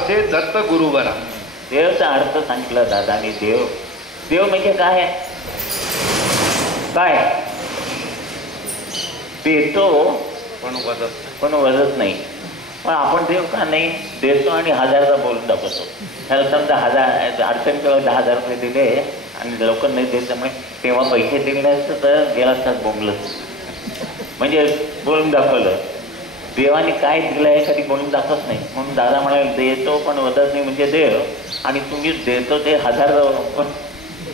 असे दत्त गुरुवरा. देवचा अर्थ सांगितला दादानी. देव देव म्हणजे काय? काय देतो पण वजत नाही. पण आपण देव का नाही देतो आणि हजारचा बोलून दाखवतो. त्याला समजा 1000 अडचण किंवा 10,000 रुपये दिले आणि लवकर नाही देत, त्यामुळे तेव्हा पैसे दिले नसतं तर गेला तास बोंबलं, म्हणजे बोलून दाखवलं. देवाने काय दिलं आहे कधी बोलून दाखवत नाही. म्हणून दादा म्हणाले देतो पण वदत नाही म्हणजे देव, आणि तुम्ही देतो ते 1000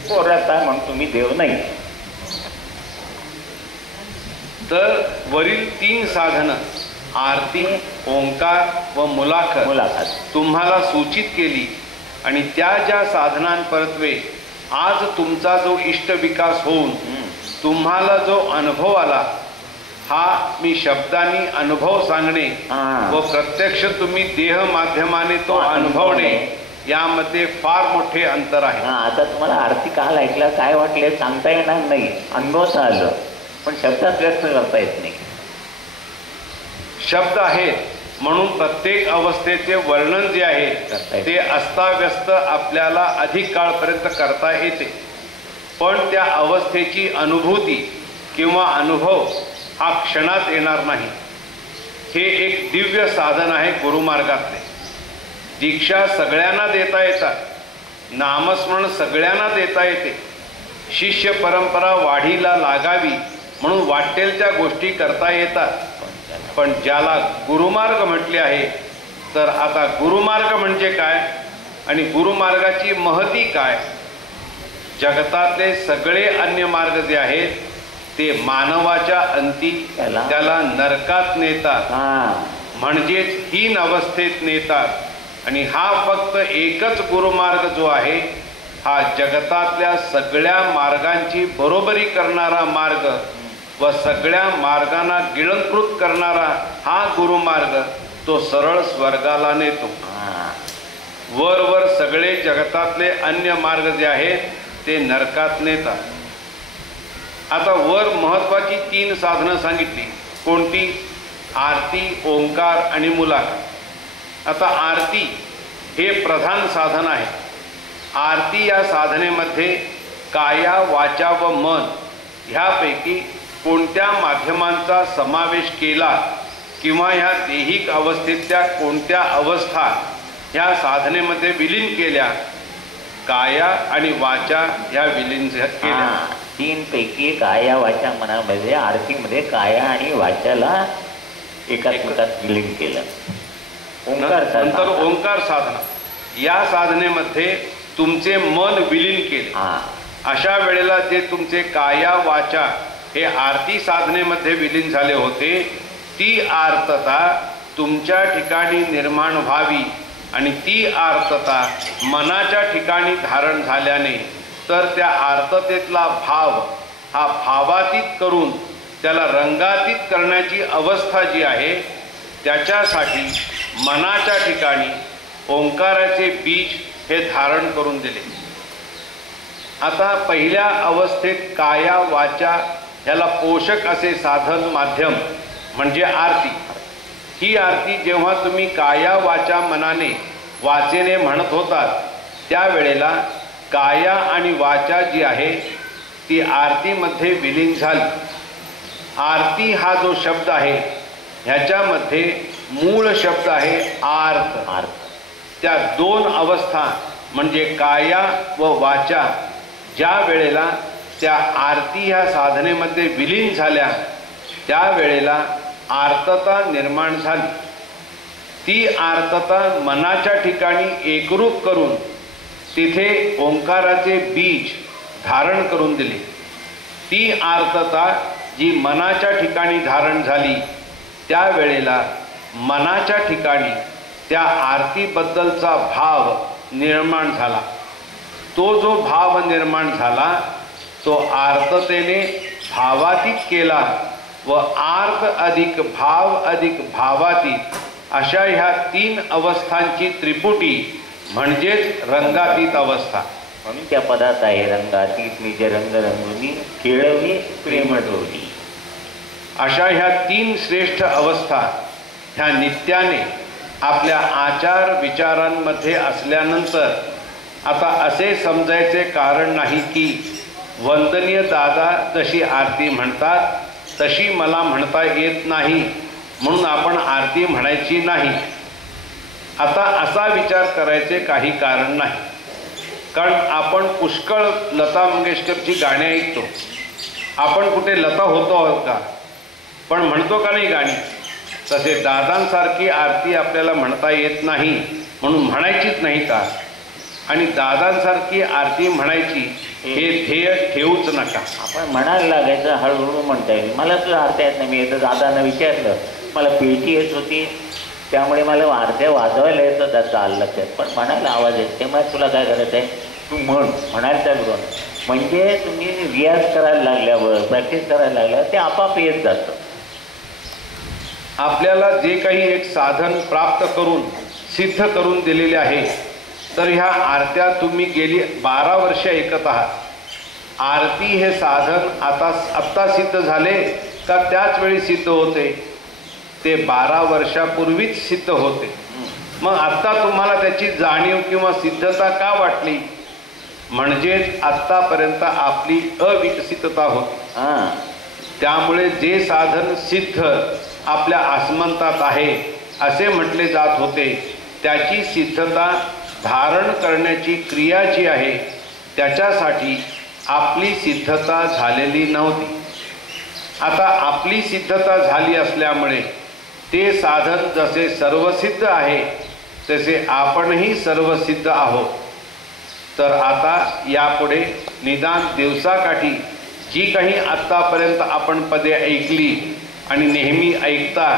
पोराचा म्हणून तुम्ही देव नाही. तर वरील 3 साधनं आरती, ओंकार व मुलाखत तुम्हाला सूचित केली आणि त्या ज्या साधनांपरत्वे आज तुमचा जो इष्ट विकास होऊन तुम्हाला जो अनुभव आला, हा मी शब्दांनी अनुभव सांगणे व प्रत्यक्ष तुम्ही देह माध्यमाने तो अनुभवणे यामध्ये फार मोठे अंतर आहे. आता तुम्हाला आरती काल ऐकलं काय वाटले सांगता येणार नाही, अनुभवच आलं पण शब्दात व्यक्त करता येत नाही. शब्द आहेत म्हणून प्रत्येक अवस्थेचे वर्णन जे आहे ते अस्ताव्यस्त आपल्याला अधिक काळपर्यंत करता येते, पण त्या अवस्थेची अनुभूती किंवा अनुभव हा क्षणात येणार नाही. हे एक दिव्य साधन आहे गुरुमार्गातले. दीक्षा सगळ्यांना देता येतात, नामस्मरण सगळ्यांना देता येते, शिष्य परंपरा वाढीला लागावी म्हणून वाटेल त्या गोष्टी करता येतात. पण ज्याला गुरुमार्ग म्हटले आहे, तर आता गुरुमार्ग म्हणजे काय आणि गुरुमार्गाची महती काय? जगतातले सगळे अन्य मार्ग जे आहेत ते मानवाच्या अंती त्याला नरकात नेतात, म्हणजेच हीन अवस्थेत नेतात. आणि हा फक्त एकच गुरुमार्ग जो आहे हा जगतातल्या सगळ्या मार्गांची बरोबरी करणारा मार्ग व सगळ्या मार्गांना गिळंकृत करणारा हा गुरुमार्ग तो सरळ स्वर्गाला नेतो. वर वर सगळे जगतातले अन्य मार्ग जे आहेत ते नरकात नेतात. आता वर महत्वाची 3 साधनं सांगितली. कोणती? आरती, ओंकार आणि मुलाखत. आता आरती हे प्रधान साधन आहे. आरती या साधनेमध्ये काया, वाचा व मन ह्यापैकी कोणत्या माध्यमांचा समावेश केला किंवा ह्या देहिक अवस्थेतल्या कोणत्या अवस्था ह्या साधनेमध्ये विलीन केल्या, काया आणि वाचा ह्या विलीन केल्या. 3 पैकी काया वाचा मनामध्ये आरतीमध्ये काया आणि वाचाला एका पोटात विलीन केलं. नंतर ओंकार साधना या साधनेमध्ये तुमचे मन विलीन केले. अशा वेळेला जे तुमचे काया वाचा हे आरती साधनेमध्ये विलीन झाले होते, ती आर्तता तुमच्या ठिकाणी निर्माण व्हावी आणि ती आर्तता मनाच्या ठिकाणी धारण झाल्याने तर त्या आर्ततेतला भाव हा भावातीत करून त्याला रंगातीत करण्याची अवस्था जी आहे त्याच्यासाठी मनाच्या ठिकाणी ओंकाराचे बीज हे धारण करून दिले. आता पहिल्या अवस्थेत काया वाचा ह्याला पोषक असे साधन माध्यम म्हणजे आरती. ही आरती जेव्हा तुम्ही काया वाचा मनाने वाचेने म्हणत होतात त्यावेळेला काया आणि वाचा जी आहे ती आरतीमध्ये विलीन झाली. आरती हा जो शब्द आहे ह्याच्यामध्ये मूळ शब्द आहे आर्त. त्या 2 अवस्था म्हणजे काया व वाचा ज्या वेळेला त्या आरती ह्या साधनेमध्ये विलीन झाल्या त्यावेळेला आर्तता निर्माण झाली. ती आर्तता मनाच्या ठिकाणी एकरूप करून तिथे ओंकाराचे बीज धारण करून दिले. ती आर्तता जी मनाच्या ठिकाणी धारण झाली त्यावेळेला मनाच्या ठिकाणी त्या आरतीबद्दलचा भाव निर्माण झाला. तो जो भाव निर्माण झाला तो आर्ततेने भावातीत केला व आर्त अधिक भाव अधिक भावातीत अशा ह्या 3 अवस्थांची त्रिपुटी म्हणजेच रंगातीत अवस्था. म्हणून त्या पदात आहे रंगातीत निज रंग रंगुनी खेळवी प्रेम डोली. अशा ह्या 3 श्रेष्ठ अवस्था ह्या नित्याने आपल्या आचार विचारांमध्ये असल्यानंतर आता असे समजायचे कारण नाही की वंदनीय दादा जशी आरती म्हणतात तशी मला म्हणता येत नाही म्हणून आपण आरती म्हणायची नाही. आता असा विचार करायचे काही कारण नाही, कारण आपण पुष्कळ लता मंगेशकरची गाणी ऐकतो. आपण कुठे लता होतो आहोत का? पण म्हणतो का नाही गाणी? तसे दादांसारखी आरती आपल्याला म्हणता येत नाही म्हणून म्हणायचीच नाही का? आणि दादांसारखी आरती म्हणायची हे ध्येय ठेवूच नका. आपण म्हणायला लागायचं, हळूहळू म्हणता येईल. मला सुद्धा आरती येत नाही. मी येतं दादांना विचारलं, मला पेटी येत होती त्यामुळे मला आरत्या वाजवायला येतं, त्याचं आलं लक्षात, पण म्हणायला आवाज येत. तेव्हा तुला काय करायचं आहे, तू म्हणायला चालू कर. म्हणजे तुम्ही रियाज करायला लागल्यावर, प्रॅक्टिस करायला लागल्यावर ते आपाप येत जातं. आपल्याला जे काही एक साधन प्राप्त करून सिद्ध करून दिलेले आहे, तर ह्या आरत्या तुम्ही गेली 12 वर्ष ऐकत आहात. आरती हे साधन आत्ता सिद्ध झाले का त्याच वेळी सिद्ध होते? ते 12 वर्षापूर्वीच सिद्ध होते. मग आत्ता तुम्हाला त्याची जाणीव किंवा सिद्धता का वाटली? म्हणजेच आत्तापर्यंत आपली अविकसितता होती. त्यामुळे जे साधन सिद्ध आपल्या आसमंतात आहे असे म्हटले जात होते, त्याची सिद्धता धारण करण्याची क्रिया जी आहे त्याच्यासाठी आपली सिद्धता झालेली नव्हती. आता आपली सिद्धता झाली असल्यामुळे ते साधन जसे सर्वसिद्ध आहे तसे आपणही सर्वसिद्ध आहोत. तर आता यापुढे निदान दिवसाकाठी जी काही आत्तापर्यंत आपण पदे ऐकली आणि नेहमी ऐकता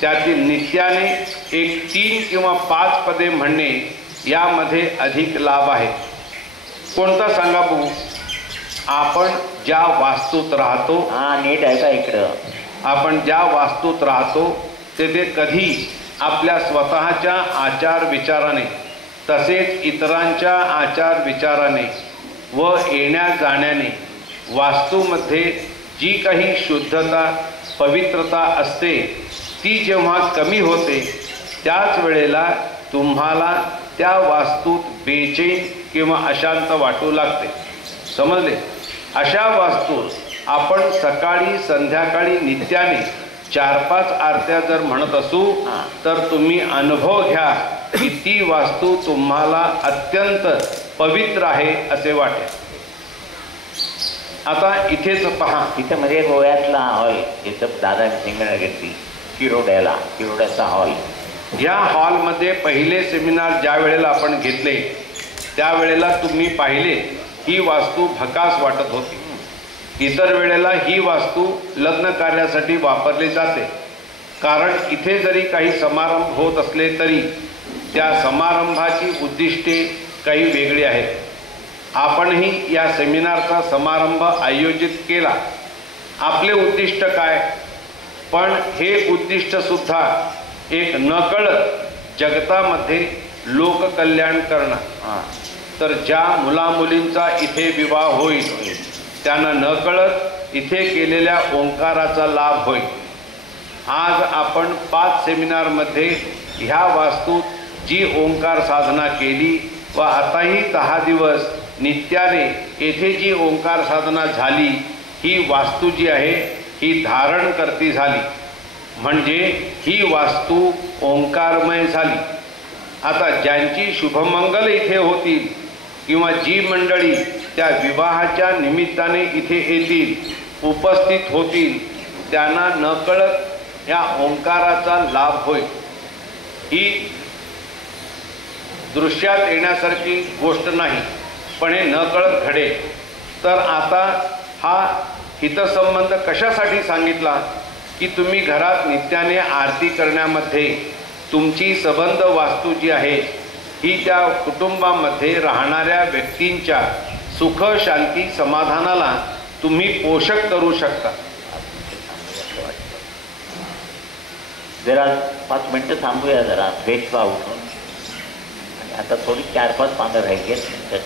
त्यातील नित्याने एक 3 किंवा 5 पदे म्हणणे यामध्ये अधिक लाभ आहे. कोणता सांगा बघू? आपण ज्या वास्तूत राहतो, नीट ऐका इकडं, आपण ज्या वास्तूत राहतो तेथे कधी आपल्या स्वतःच्या आचार विचाराने तसेच इतरांच्या आचार विचाराने व येण्या जाण्याने वास्तूमध्ये जी काही शुद्धता पवित्रता असते ती जेव्हा कमी होते त्याच वेळेला तुम्हाला त्या वास्तूत बेचैन किंवा अशांत वाटू लागते. समजले? अशा वास्तूत आपण सकाळी संध्याकाळी नित्याने 4-5 आरत्या जर म्हणत असू तर तुम्ही अनुभव घ्या की ती वास्तू तुम्हाला अत्यंत पवित्र आहे असे वाटेल. आता इथेच पहा, इथं म्हणजे गोव्यातला हॉल, इथं दादा सिंगण घेतली किरोड्याचा हॉल. या हॉलमध्ये पहिले सेमिनार ज्या वेळेला आपण घेतले त्यावेळेला तुम्ही पाहिले ही वास्तू भकास वाटत होती. इतर वेळेला ही वास्तू लग्न कार्यासाठी वापरली जाते, कारण इथे जरी काही समारंभ होत असले तरी त्या समारंभाची उद्दिष्टे काही वेगळी आहेत. आपणही या सेमिनारचा समारंभ आयोजित केला. आपले उद्दिष्ट काय? पण हे उद्दिष्टसुद्धा एक नकळत जगतामध्ये लोककल्याण करणं. तर ज्या मुलामुलींचा इथे विवाह होईल त्यांना नकळत इथे केलेल्या ओंकाराचा लाभ होईल. आज आपण 5 सेमिनारमध्ये ह्या वास्तूत जी ओंकार साधना केली व आताही 10 दिवस नित्याने येथे जी ओंकार साधना झाली, ही वास्तू जी आहे ही धारण करती झाली, म्हणजे ही वास्तू ओंकारमय झाली. आता ज्यांची शुभमंगल इथे होतील किंवा जी मंडळी त्या विवाहाच्या निमित्ताने इथे येतील, उपस्थित होतील, त्यांना नकळत या ओंकाराचा लाभ होईल. ही दृश्यात येण्यासारखी गोष्ट नाही, पण हे नकळत घडेल. तर आता हा हितसंबंध कशासाठी सांगितला की तुम्ही घरात नित्याने आरती करण्यामध्ये तुमची संबंध वास्तू जी आहे ही त्या कुटुंबामध्ये राहणाऱ्या व्यक्तींच्या सुख शांती समाधानाला तुम्ही पोषक करू शकता. जरा 5 मिनटं थांबूया, जरा फ्रेश व्हा उठून. आणि आता थोडी 4-5 पानं राहिली आहेत.